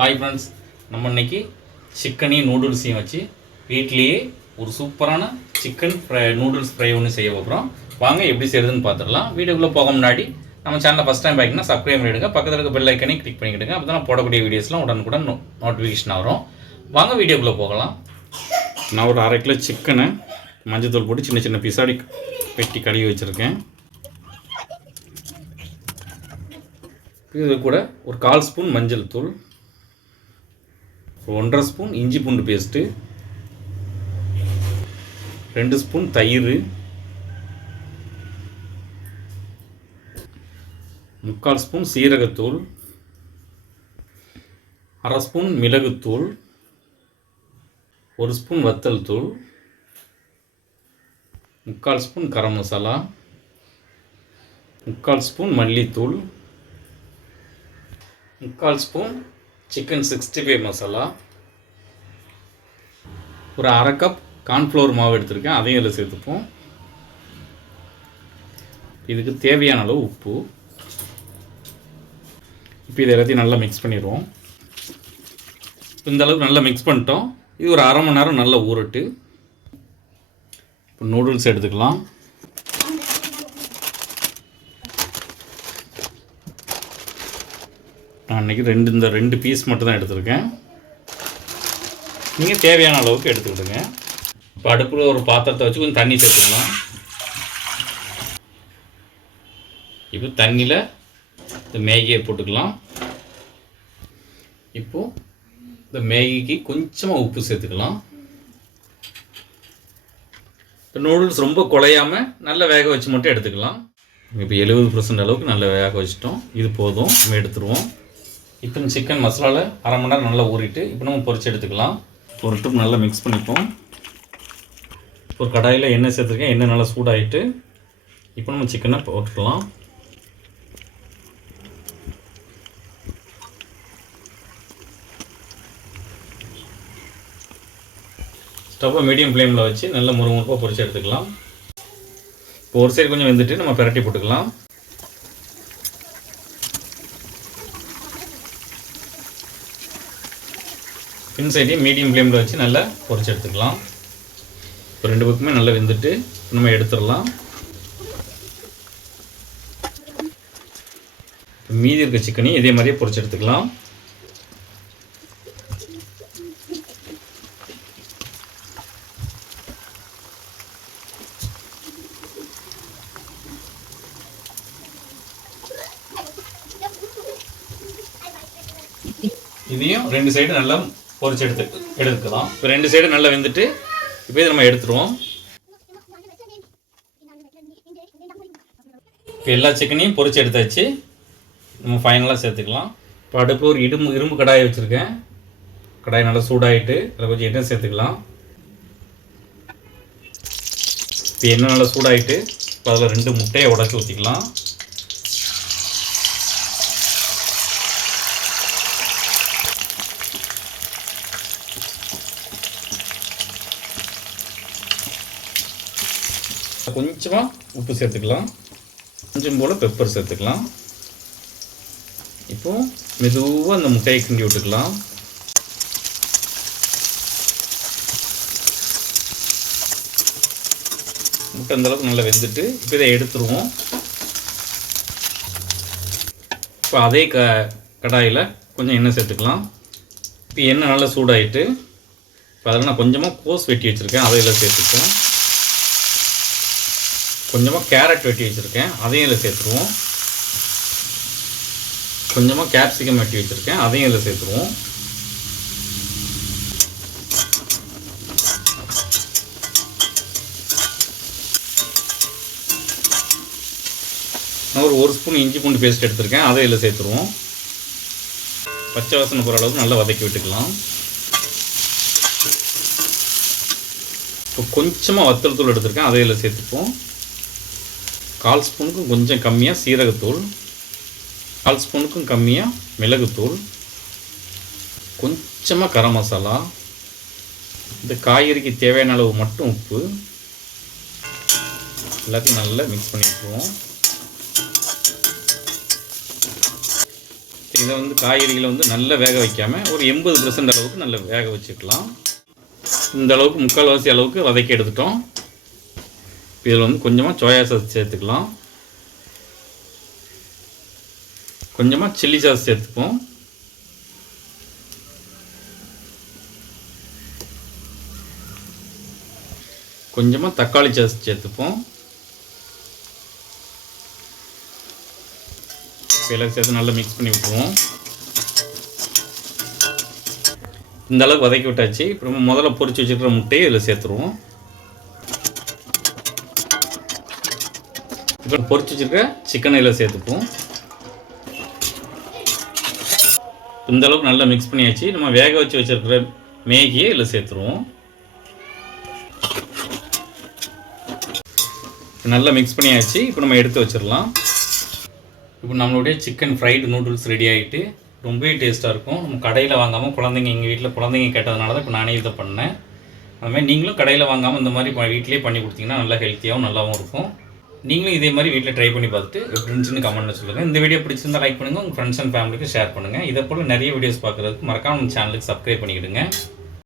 Hi friends நம்ம இன்னைக்கு சிக்கனையும் நூடுல்ஸையும் வச்சு வீட்லேயே ஒரு சூப்பரான சிக்கன் ஃப்ரை நூடுல்ஸ் ஃப்ரை ஒன்று செய்ய போகிறோம் வாங்க எப்படி செய்யறதுன்னு பார்த்துடலாம் வீடியோக்குள்ளே போக முன்னாடி நம்ம சேனலை ஃபஸ்ட் டைம் பார்க்கணும்னா சப்ஸ்கிரைப் பண்ணிவிடுங்க பக்கத்தில் இருக்க பெல் ஐக்கனே கிளிக் பண்ணிக்கிடுங்க. அப்போ தான் போடக்கூடிய வீடியோஸ்லாம் உடனுக்குடன் நோட்டிஃபிகேஷன் வரும். வாங்க வீடியோக்குள்ளே போகலாம். நான் ஒரு அரை கிலோ சிக்கனை மஞ்சத்தூள் போட்டு சின்ன சின்ன பிசாடி வெட்டி கழுவி வச்சுருக்கேன். இது கூட ஒரு கால் ஸ்பூன் மஞ்சள் தூள். ஒன்றரை ஸ்பூன் இஞ்சி பூண்டு பேஸ்ட்டு ரெண்டு ஸ்பூன் தயிர் முக்கால் ஸ்பூன் சீரகத்தூள் அரை ஸ்பூன் மிளகுத்தூள் ஒரு ஸ்பூன் வத்தல் தூள் முக்கால் ஸ்பூன் கரம் மசாலா முக்கால் ஸ்பூன் மல்லித்தூள் முக்கால் spoon chicken sixty five masala. ஒரு அரை கப் கார்ன்ஃப்ளவர் மாவு எடுத்திருக்கேன். அதையும் இதில் சேர்த்துப்போம். இதுக்கு தேவையான அளவு உப்பு. இப்போ இது எல்லாத்தையும் நல்லா மிக்ஸ் பண்ணிடுவோம். இந்த அளவுக்கு நல்லா மிக்ஸ் பண்ணிட்டோம். இது ஒரு அரை மணி நேரம் நல்லா ஊறட்டு. இப்போ நூடுல்ஸ் எடுத்துக்கலாம். நான் அன்றைக்கி ரெண்டு இந்த ரெண்டு பீஸ் மட்டும் தான் எடுத்திருக்கேன். நீங்கள் தேவையான அளவுக்கு எடுத்துக்கிடுங்க. இப்போ அடுப்பில் ஒரு பாத்திரத்தை வச்சு கொஞ்சம் தண்ணி சேர்த்துக்கலாம். இப்போ தண்ணியில் இந்த மேகியை போட்டுக்கலாம். இப்போது இந்த மேகிக்கு கொஞ்சமாக உப்பு சேர்த்துக்கலாம். இப்போ நூடுல்ஸ் ரொம்ப குழையாமல் நல்லா வேக வச்சு மட்டும் எடுத்துக்கலாம். இப்போ எழுபது பர்சன்ட் அளவுக்கு நல்லா வேக வச்சிட்டோம். இது போதும். நம்ம எடுத்துருவோம். இப்போ இந்த சிக்கன் மசாலாவில் அரை மணி நேரம் நல்லா ஊறிட்டு இப்போ நம்ம பொரிச்சு எடுத்துக்கலாம். ஒரு ட்ரிப் நல்லா மிக்ஸ் பண்ணிப்போம். ஒரு கடாயில் எண்ணெய் சேர்த்துருக்கேன். எண்ணெய் நல்லா சூடாகிட்டு இப்போ நம்ம சிக்கனை போட்டுக்கலாம். ஸ்டவ்வை மீடியம் ஃப்ளேமில் வச்சு நல்லா முறுமுறுப்பாக பொரிச்சு எடுத்துக்கலாம். இப்போ ஒரு சைடு கொஞ்சம் வெந்துட்டு நம்ம பிரட்டி போட்டுக்கலாம். பின் சைடையும் மீடியம் ஃப்ளேமில் வச்சு நல்லா பொறிச்சு எடுத்துக்கலாம். இப்போ ரெண்டு பக்கமே நல்லா வெந்துட்டு நம்ம எடுத்துடலாம். மீதி இருக்க சிக்கனையும் இதே மாதிரியே பொரிச்சு எடுத்துக்கலாம். இதையும் ரெண்டு சைடு நல்லா பொரிச்சு எடுத்து எடுத்துக்கலாம். இப்போ ரெண்டு சைடு நல்லா வெந்துட்டு இப்போ இதை நம்ம எடுத்துருவோம். இப்போ எல்லா சிக்கனையும் பொரிச்சு எடுத்தாச்சு. நம்ம ஃபைனலாக சேர்த்துக்கலாம். இப்போ அடுப்பில் ஒரு இரும்பு இரும்பு கடாயை வச்சுருக்கேன். கடாய் நல்லா சூடாகிட்டு அதில் கொஞ்சம் எண்ணெய் சேர்த்துக்கலாம். இப்போ எண்ணெய் நல்லா சூடாகிட்டு இப்போ அதில் ரெண்டு முட்டையை உடச்சி ஊற்றிக்கலாம் கொஞ்சமாக உப்பு சேர்த்துக்கலாம். கொஞ்சம் போல் பெப்பர் சேர்த்துக்கலாம். இப்போ மெதுவாக அந்த முட்டையை கிண்டி விட்டுக்கலாம். முட்டை அந்த அளவுக்கு நல்லா வெந்துட்டு இப்போ இதை எடுத்துருவோம். இப்போ அதே க கடாயில் கொஞ்சம் எண்ணெய் சேர்த்துக்கலாம். இப்போ எண்ணெய் நல்லா சூடாகிட்டு இப்போ அதில் நான் கொஞ்சமாக கோஸ் வெட்டி வச்சுருக்கேன். அதையெல்லாம் சேர்த்துப்போம். கொஞ்சமாக கேரட் வெட்டி வச்சுருக்கேன். அதையும் இதில் சேர்த்துருவோம். கொஞ்சமாக கேப்சிகம் வெட்டி வச்சுருக்கேன். அதையும் இதில் சேர்த்துருவோம். நான் ஒரு ஒரு ஸ்பூன் இஞ்சி பூண்டு பேஸ்ட் எடுத்திருக்கேன். அதை இதில் சேர்த்துருவோம். பச்சை வாசனை போகிற அளவுக்கு நல்லா வதக்கி விட்டுக்கலாம். இப்போ கொஞ்சமாக வத்தல் தூள் எடுத்திருக்கேன். அதை இதில் சேர்த்துப்போம். கால் ஸ்பூனுக்கும் கொஞ்சம் கம்மியாக சீரகத்தூள் கால் ஸ்பூனுக்கும் கம்மியாக மிளகுத்தூள் கொஞ்சமாக கரம் மசாலா இந்த காய்கறிக்கு தேவையான அளவு மட்டும் உப்பு. எல்லாத்தையும் நல்லா மிக்ஸ் பண்ணி விட்டுருவோம். இதை வந்து காய்கறிகளை வந்து நல்லா வேக வைக்காமல் ஒரு எண்பது பர்சன்ட் அளவுக்கு நல்லா வேக வச்சுக்கலாம். இந்த அளவுக்கு முக்கால்வாசி அளவுக்கு வதக்கி எடுத்துட்டோம். இதில் வந்து கொஞ்சமாக சோயா சாஸ் சேர்த்துக்கலாம். கொஞ்சமாக சில்லி சாஸ் சேர்த்துப்போம். கொஞ்சமாக தக்காளி சாஸ் சேர்த்துப்போம். எல்லாம் சேர்த்து நல்லா மிக்ஸ் பண்ணி விட்டுருவோம். இந்த அளவுக்கு வதக்கி விட்டாச்சு. இப்போ முதல்ல பொறிச்சு வச்சுருக்கிற முட்டையை இதில் சேர்த்துருவோம். இப்போ பொறிச்சு வச்சுருக்க சிக்கனை இதில் சேர்த்துப்போம். இந்த அளவுக்கு நல்லா மிக்ஸ் பண்ணியாச்சு. நம்ம வேக வச்சு வச்சுருக்கிற மேகியை இதில் சேர்த்துருவோம். நல்லா மிக்ஸ் பண்ணியாச்சு. இப்போ நம்ம எடுத்து வச்சிடலாம் இப்போ நம்மளுடைய சிக்கன் ஃப்ரைடு நூடுல்ஸ் ரெடி ஆகிட்டு ரொம்பவே டேஸ்ட்டாக இருக்கும். நம்ம கடையில் வாங்காமல் குழந்தைங்க எங்கள் வீட்டில் குழந்தைங்க கேட்டதுனால தான் இப்போ நானே இதை பண்ணேன். அதுமாதிரி நீங்களும் கடையில் வாங்காமல் இந்த மாதிரி வீட்டிலே பண்ணி கொடுத்தீங்கன்னா நல்லா ஹெல்த்தியாகவும் நல்லாவும் இருக்கும். நீங்களும் இதே மாதிரி வீட்டில் ட்ரை பண்ணி பார்த்துட்டு எப்படி இருந்துச்சுன்னு கமெண்ட்டில் சொல்லுங்கள் இந்த வீடியோ பிடிச்சிருந்தா லைக் பண்ணுங்கள் உங்கள் ஃப்ரெண்ட்ஸ் அண்ட் ஃபேமிலிக்கு ஷேர் பண்ணுங்கள் இதை போல் நிறைய வீடியோஸ் பார்க்குறதுக்கு மறக்காம சேனலுக்கு சப்ஸ்கிரைப் பண்ணிக்கிடுங்க.